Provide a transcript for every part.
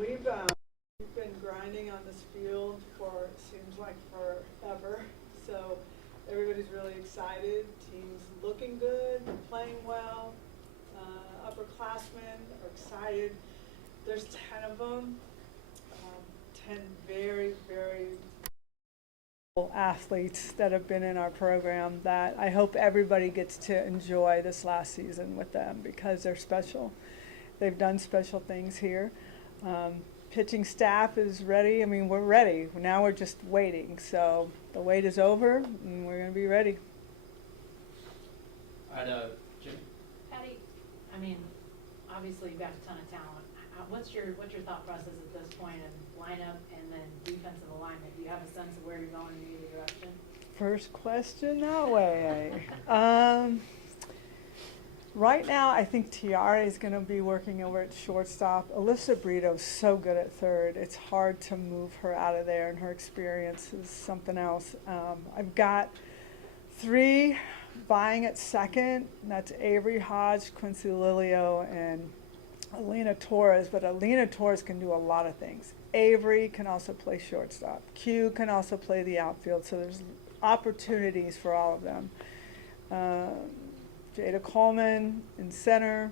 We've been grinding on this field for, it seems like forever. So everybody's really excited. Team's looking good, they're playing well. Upperclassmen are excited. There's 10 of them, 10 very, very athletes that have been in our program that I hope everybody gets to enjoy this last season with them because they're special. They've done special things here. Pitching staff is ready. I mean, we're ready. Now we're just waiting. So the wait is over, and we're going to be ready. All right, Jim. Patty, I mean, obviously you've got a ton of talent. What's your thought process at this point in lineup and then defensive alignment? Do you have a sense of where you're going in either direction? First question that way. Right now, I think Tiara is going to be working over at shortstop. Alyssa Brito's so good at third. It's hard to move her out of there, and her experience is something else. I've got 3 vying at second. That's Avery Hodge, Quincy Lilio, and Alina Torres. But Alina Torres can do a lot of things. Avery can also play shortstop. Q can also play the outfield. So there's opportunities for all of them. Jada Coleman in center,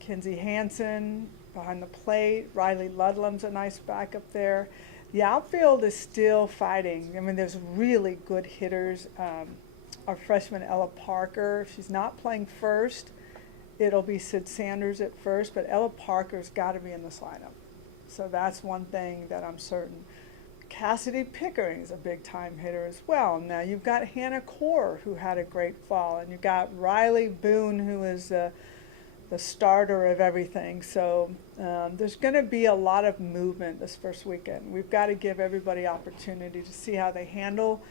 Kinsey Hansen behind the plate, Riley Ludlam's a nice backup there. The outfield is still fighting. I mean, there's really good hitters. Our freshman Ella Parker, if she's not playing first, it'll be Sid Sanders at first, but Ella Parker's got to be in this lineup. So that's one thing that I'm certain. Cassidy Pickering is a big-time hitter as well. Now you've got Hannah Core, who had a great fall, and you've got Riley Boone, who is the starter of everything. So there's going to be a lot of movement this first weekend. We've got to give everybody opportunity to see how they handle,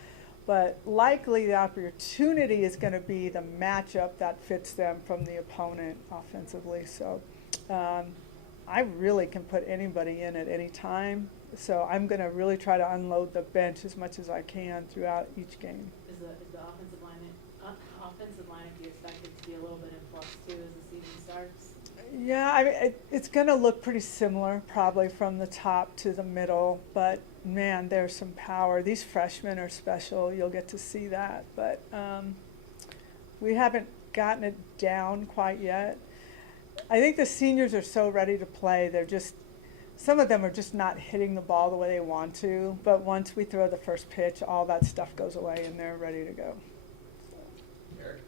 but likely the opportunity is going to be the matchup that fits them from the opponent offensively. So I really can put anybody in at any time. So I'm going to really try to unload the bench as much as I can throughout each game. Is the offensive lineup, do you expect it to be a little bit in flux too as the season starts? Yeah, I mean, it's going to look pretty similar probably from the top to the middle, but man, there's some power. These freshmen are special. You'll get to see that, but we haven't gotten it down quite yet. I think the seniors are so ready to play. Some of them are just not hitting the ball the way they want to, but once we throw the first pitch, all that stuff goes away and they're ready to go. Eric.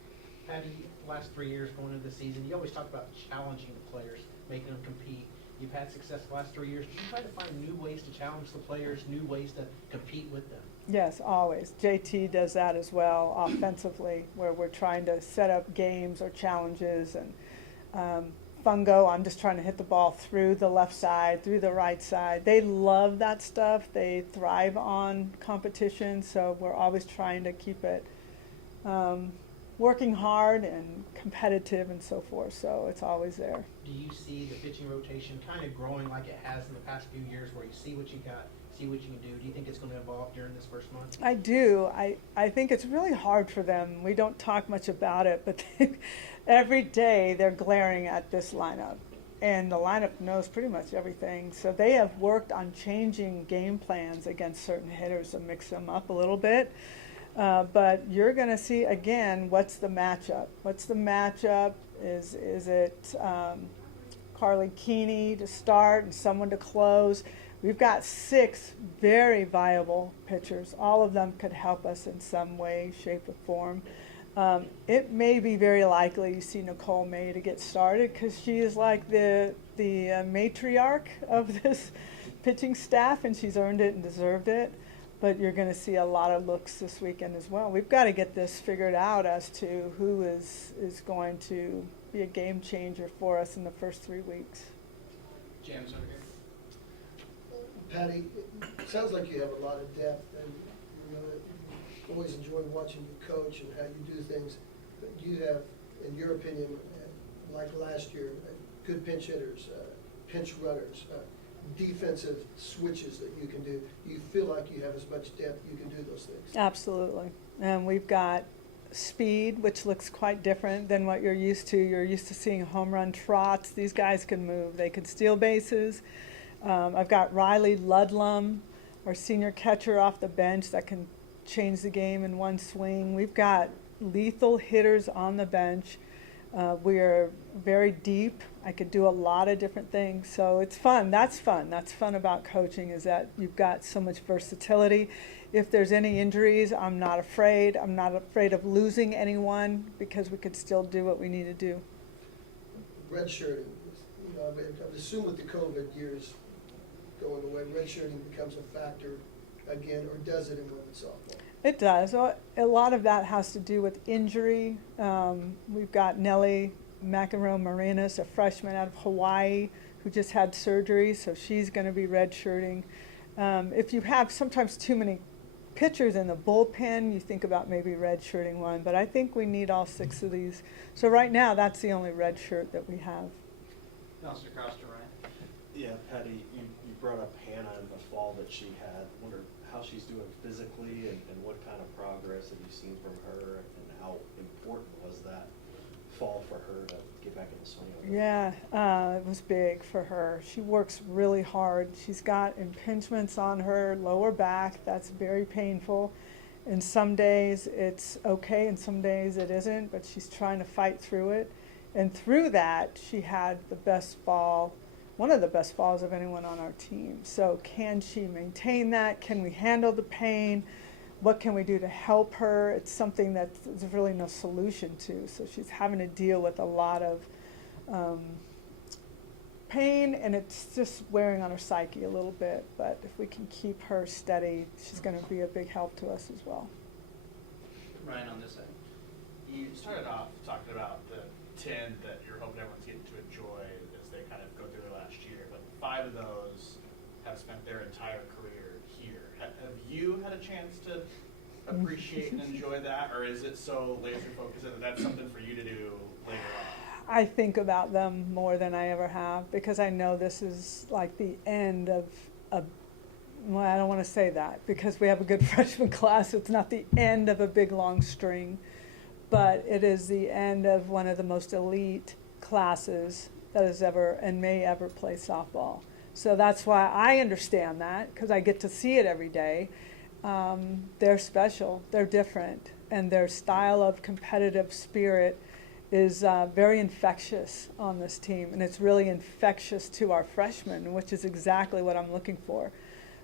Patty, last 3 years going into the season, you always talk about challenging the players, making them compete. You've had success the last 3 years. Do you try to find new ways to challenge the players, new ways to compete with them? Yes, always. JT does that as well offensively, where we're trying to set up games or challenges. And Fungo, I'm just trying to hit the ball through the left side, through the right side. They love that stuff. They thrive on competition, so we're always trying to keep it working hard and competitive and so forth, so it's always there. Do you see the pitching rotation kind of growing like it has in the past few years where you see what you got, see what you can do? Do you think it's going to evolve during this first month? I do. I think it's really hard for them. We don't talk much about it, but every day they're glaring at this lineup. And the lineup knows pretty much everything. So they have worked on changing game plans against certain hitters to mix them up a little bit. But you're going to see, again, what's the matchup? What's the matchup? Is it Carly Keeny to start and someone to close? We've got 6 very viable pitchers. All of them could help us in some way, shape, or form. It may be very likely you see Nicole May to get started because she is like the matriarch of this pitching staff, and she's earned it and deserved it. But you're going to see a lot of looks this weekend as well. We've got to get this figured out as to who is going to be a game changer for us in the first 3 weeks. James over here. Patty, it sounds like you have a lot of depth, and you know, always enjoy watching you coach and how you do things. But do you have, in your opinion, like last year, good pinch hitters, pinch runners, defensive switches that you can do? Do you feel like you have as much depth you can do those things? Absolutely. And we've got speed, which looks quite different than what you're used to. You're used to seeing home run trots. These guys can move. They can steal bases. I've got Riley Ludlum, our senior catcher off the bench that can change the game in one swing. We've got lethal hitters on the bench. We are very deep. I could do a lot of different things. So it's fun. That's fun. That's fun about coaching, is that you've got so much versatility. If there's any injuries, I'm not afraid. I'm not afraid of losing anyone because we could still do what we need to do. Redshirting, you know, I would assume with the COVID years going away, redshirting becomes a factor again, or does it in women's softball? It does. A lot of that has to do with injury. We've got Nellie McEnroe Marinas, a freshman out of Hawaii, who just had surgery, so she's going to be redshirting. If you have sometimes too many pitchers in the bullpen, you think about maybe redshirting one, but I think we need all 6 of these. So right now, that's the only red shirt that we have. Nelson across to Ryan. Yeah, Patty, you brought up Hannah and the fall that she had. Wonder how she's doing physically and what kind of progress have you seen from her, and how important was that fall for her to get back in the swing of it? Yeah, it was big for her. She works really hard. She's got impingements on her lower back. That's very painful. And some days it's okay and some days it isn't, but she's trying to fight through it. And through that, she had the best fall, one of the best falls of anyone on our team. So can she maintain that? Can we handle the pain? What can we do to help her? It's something that there's really no solution to. So she's having to deal with a lot of pain, and it's just wearing on her psyche a little bit. But if we can keep her steady, she's going to be a big help to us as well. Ryan on this side. You started off talking about the 10 that you're hoping everyone's getting to enjoy as they kind of go through their last year, but 5 of those have spent their entire career here. Have you had a chance to appreciate and enjoy that, or is it so laser focused that that's something for you to do later on? I think about them more than I ever have, because I know this is like the end of a, well, I don't want to say that because we have a good freshman class. It's not the end of a big long string, but it is the end of one of the most elite classes that has ever and may ever play softball. So that's why I understand that, because I get to see it every day. They're special, they're different, and their style of competitive spirit is very infectious on this team, and it's really infectious to our freshmen, which is exactly what I'm looking for.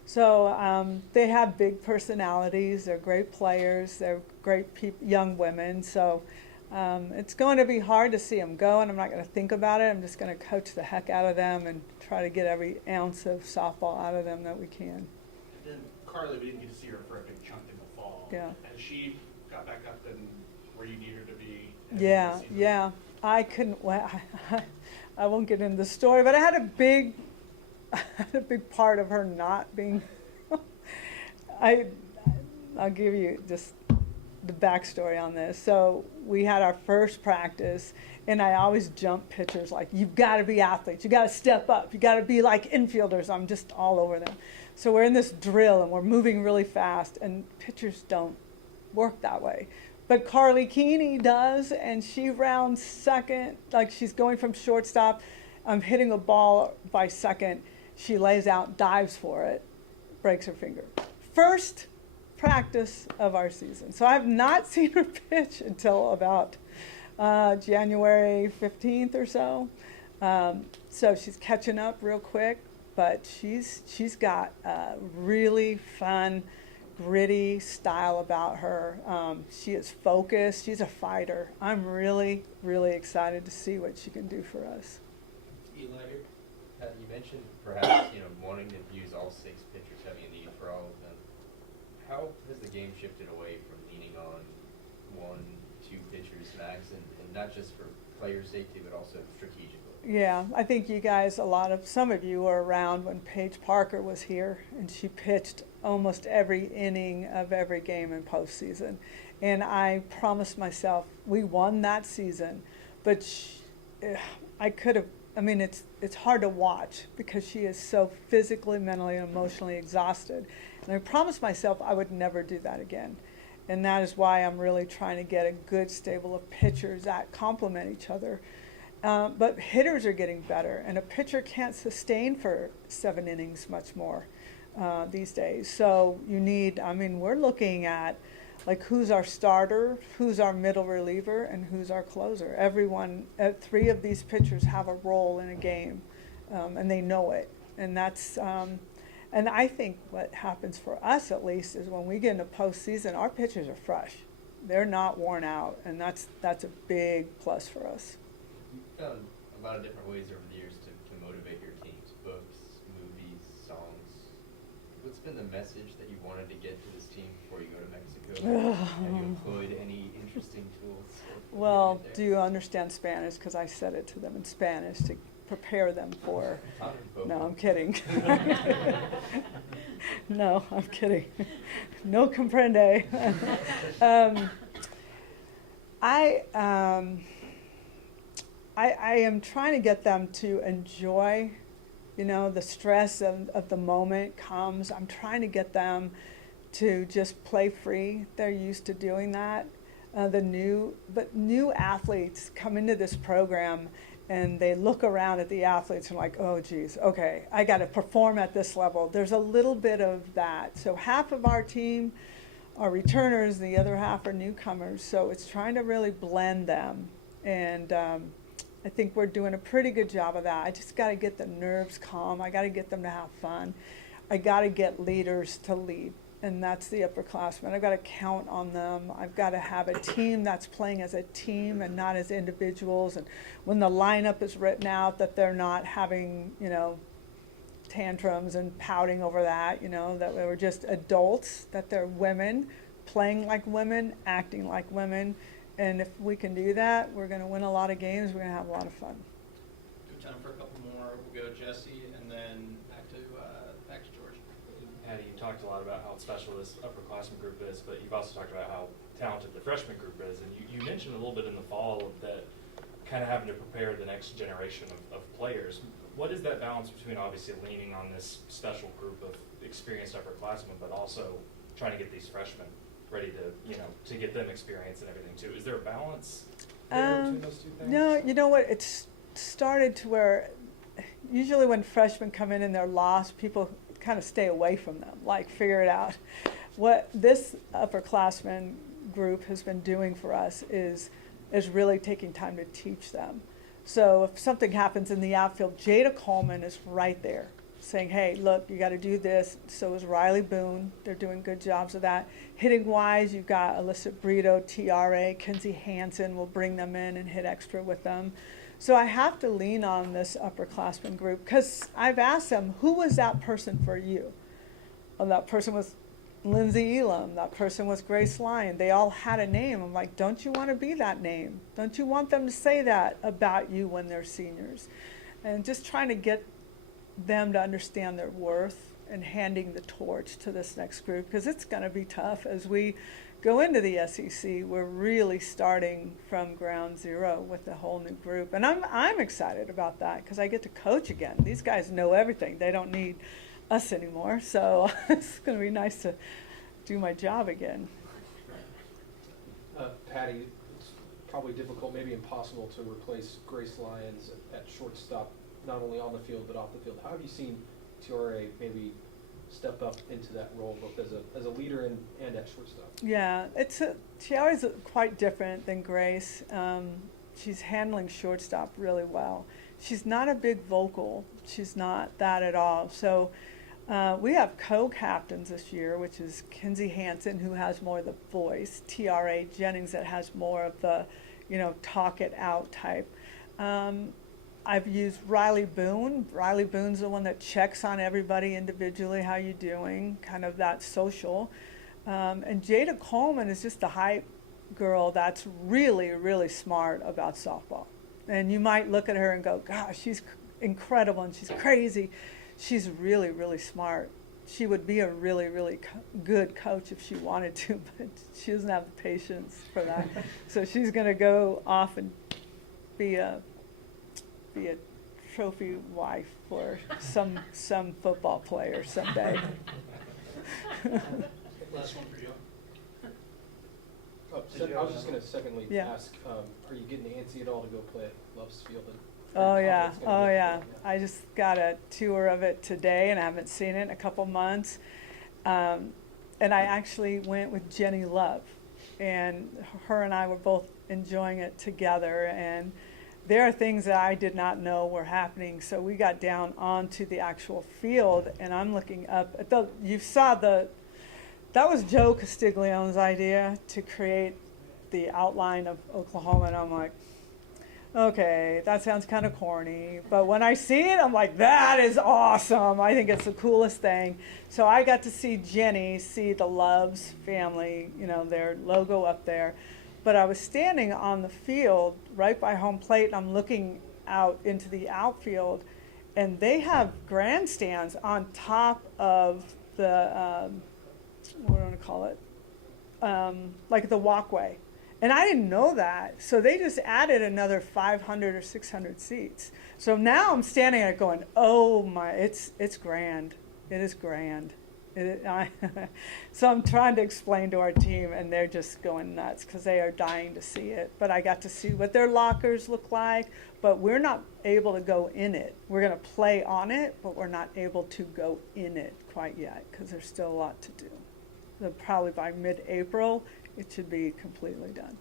So they have big personalities, they're great players, they're great young women, so it's going to be hard to see them go, and I'm not going to think about it. I'm just going to coach the heck out of them and try to get every ounce of softball out of them that we can. And then Carly, we didn't get to see her for a big chunk in the fall. Yeah. Has she got back up and where you need her to be? Yeah. I couldn't, well, I won't get into the story, but I had a big part of her not being, I'll give you just the backstory on this. So we had our first practice, and I always jump pitchers, like, you've got to be athletes, you got to step up, you got to be like infielders. I'm just all over them. So we're in this drill, and we're moving really fast, and pitchers don't work that way. But Carly Keeny does, and she rounds second, like she's going from shortstop. I'm hitting a ball by second. She lays out, dives for it, breaks her finger. First practice of our season. So I've not seen her pitch until about January 15th or so. So she's catching up real quick, but she's got a really fun, gritty style about her. She is focused. She's a fighter. I'm really, really excited to see what she can do for us. Eli here. You mentioned perhaps wanting to use all 6 pitchers, having a need for all of them. How has the game shifted away from leaning on 1, 2 pitchers max, and not just for player safety, but also strategically? Yeah, I think you guys, some of you were around when Paige Parker was here, and she pitched almost every inning of every game in postseason. And I promised myself, we won that season, but I could have, it's hard to watch because she is so physically, mentally, and emotionally exhausted. And I promised myself I would never do that again. And that is why I'm really trying to get a good stable of pitchers that complement each other. But hitters are getting better, and a pitcher can't sustain for 7 innings much more these days. So you need, I mean, we're looking at like who's our starter, who's our middle reliever, and who's our closer. Everyone, 3 of these pitchers have a role in a game, and they know it. And that's, and I think what happens for us at least is when we get into postseason, our pitchers are fresh. They're not worn out, and that's a big plus for us. You've found a lot of different ways over the years to motivate your teams, books, movies, songs. What's been the message that you wanted to get to this team before you go to Mexico? Have you employed any interesting tools? Well, do you understand Spanish? Because I said it to them in Spanish to prepare them for. No, I'm kidding. No, I'm kidding. No comprende. I am trying to get them to enjoy, you know, the stress of the moment comes. I'm trying to get them to just play free. They're used to doing that. New athletes come into this program and they look around at the athletes and like, oh geez, okay, I got to perform at this level. There's a little bit of that. So half of our team are returners, the other half are newcomers. So it's trying to really blend them. And I think we're doing a pretty good job of that. I just got to get the nerves calm. I got to get them to have fun. I got to get leaders to lead. And that's the upperclassmen. I've got to count on them. I've got to have a team that's playing as a team and not as individuals. And when the lineup is written out, that they're not having, you know, tantrums and pouting over that, you know, that we're just adults, that they're women, playing like women, acting like women. And if we can do that, we're going to win a lot of games. We're going to have a lot of fun. We have time for a couple more. We'll go Jesse and then back to George. Patty, you talked a lot about how special this upperclassmen group is, but you've also talked about how talented the freshman group is. And you mentioned a little bit in the fall that kind of having to prepare the next generation of players. What is that balance between obviously leaning on this special group of experienced upperclassmen, but also trying to get these freshmen ready to, you know, to get them experience and everything too? Is there a balance there between those two things? No, you know what? It's started to where usually when freshmen come in and they're lost, people kind of stay away from them, like figure it out. What this upperclassmen group has been doing for us is really taking time to teach them. So if something happens in the outfield, Jada Coleman is right there saying, hey, look, you got to do this. So is Riley Boone. They're doing good jobs of that. Hitting wise, you've got Alyssa Brito, TRA, Kenzie Hansen will bring them in and hit extra with them. So I have to lean on this upperclassmen group because I've asked them, who was that person for you? Well, that person was Lindsay Elam. That person was Grace Lyon. They all had a name. I'm like, don't you want to be that name? Don't you want them to say that about you when they're seniors? And just trying to get them to understand their worth and handing the torch to this next group because it's going to be tough as we go into the SEC. We're really starting from ground zero with a whole new group. And I'm excited about that because I get to coach again. These guys know everything. They don't need us anymore. So it's going to be nice to do my job again. Patty, it's probably difficult, maybe impossible to replace Grace Lyons at shortstop, not only on the field but off the field. How have you seen TRA maybe step up into that role, both as a leader and at shortstop? Yeah, TRA is quite different than Grace. She's handling shortstop really well. She's not a big vocal. She's not that at all. So we have co-captains this year, which is Kenzie Hansen, who has more of the voice, TRA Jennings, that has more of the, you know, talk it out type. I've used Riley Boone. Riley Boone's the one that checks on everybody individually, how you doing, kind of that social. And Jada Coleman is just the hype girl that's really, really smart about softball. And you might look at her and go, gosh, she's incredible and she's crazy. She's really, really smart. She would be a really, really good coach if she wanted to, but she doesn't have the patience for that. So she's going to go off and be a trophy wife for some football player someday. Last one for you. I was just gonna secondly Yeah. ask, are you getting antsy at all to go play at Love's Field? And Oh, how yeah, it's gonna oh, be? yeah. I just got a tour of it today and I haven't seen it in a couple months. And I actually went with Jenny Love, and her and I were both enjoying it together. And there are things that I did not know were happening. So we got down onto the actual field, and I'm looking up at that was Joe Castiglione's idea to create the outline of Oklahoma, and I'm like, okay, that sounds kind of corny, but when I see it, I'm like, that is awesome. I think it's the coolest thing. So I got to see Jenny, see the Loves family, their logo up there. But I was standing on the field right by home plate, and I'm looking out into the outfield, and they have grandstands on top of the, what do I want to call it? Like the walkway. And I didn't know that. So they just added another 500 or 600 seats. So now I'm standing there going, oh my, it's grand. It is grand. So I'm trying to explain to our team, and they're just going nuts because they are dying to see it. But I got to see what their lockers look like, but we're not able to go in it. We're going to play on it, but we're not able to go in it quite yet because there's still a lot to do. So probably by mid-April, it should be completely done.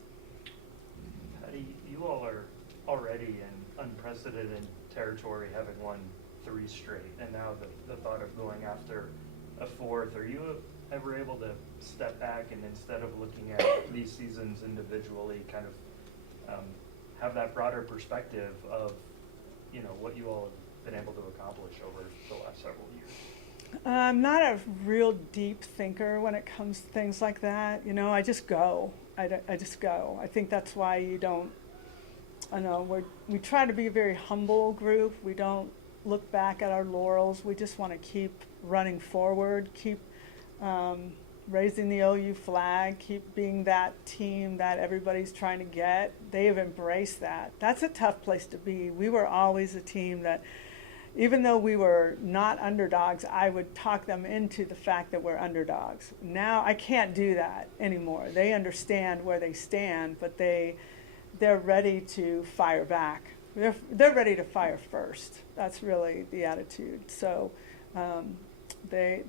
Patty, you all are already in unprecedented territory, having won 3 straight, and now the thought of going after a 4th. Are you ever able to step back and, instead of looking at these seasons individually, kind of have that broader perspective of what you all have been able to accomplish over the last several years? I'm not a real deep thinker when it comes to things like that. I just go. I just go. I think that's why you don't, we try to be a very humble group. We don't look back at our laurels. We just want to keep running forward, keep raising the OU flag, keep being that team that everybody's trying to get. They have embraced that. That's a tough place to be. We were always a team that, even though we were not underdogs, I would talk them into the fact that we're underdogs. Now I can't do that anymore. They understand where they stand, but they're ready to fire back. They're ready to fire first. That's really the attitude. So they're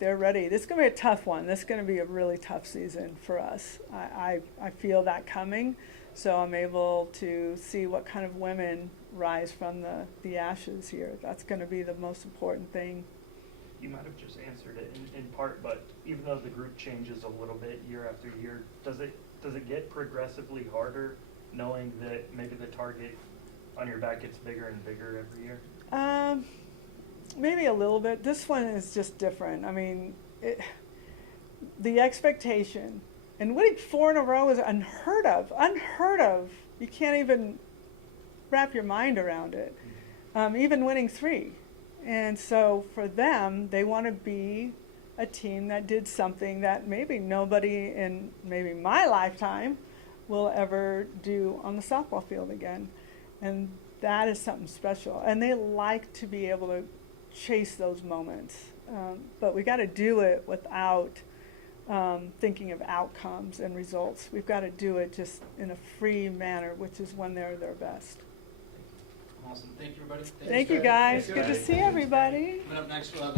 ready. This is going to be a tough one. This is going to be a really tough season for us. I feel that coming. So I'm able to see what kind of women rise from the ashes here. That's going to be the most important thing. You might have just answered it in part, but even though the group changes a little bit year after year, does it get progressively harder knowing that maybe the target on your back gets bigger and bigger every year? Maybe a little bit. This one is just different. I mean, the expectation, and winning 4 in a row is unheard of. Unheard of. You can't even wrap your mind around it. Even winning 3. And so for them, they want to be a team that did something that maybe nobody in maybe my lifetime will ever do on the softball field again. And that is something special. And they like to be able to chase those moments. But we got to do it without thinking of outcomes and results. We've got to do it just in a free manner, which is when they're their best. Awesome. Thank you, everybody. Thank you, guys. Good to see everybody. Coming up next, we'll have